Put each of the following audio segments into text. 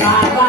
Baba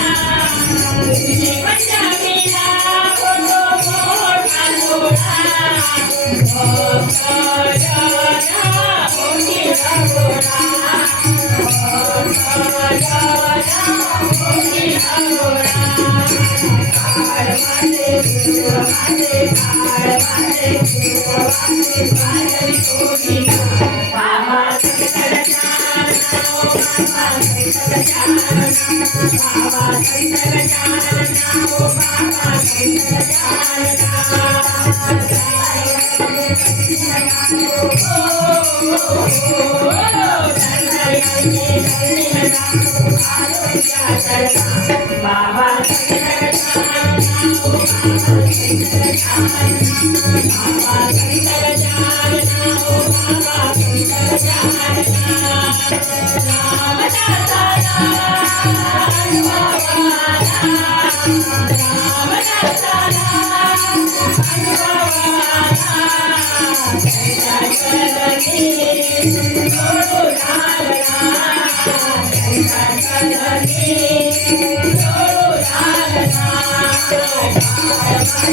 Oh, Baba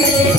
Oh,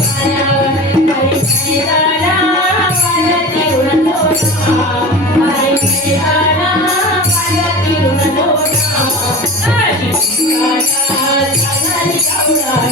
Oh,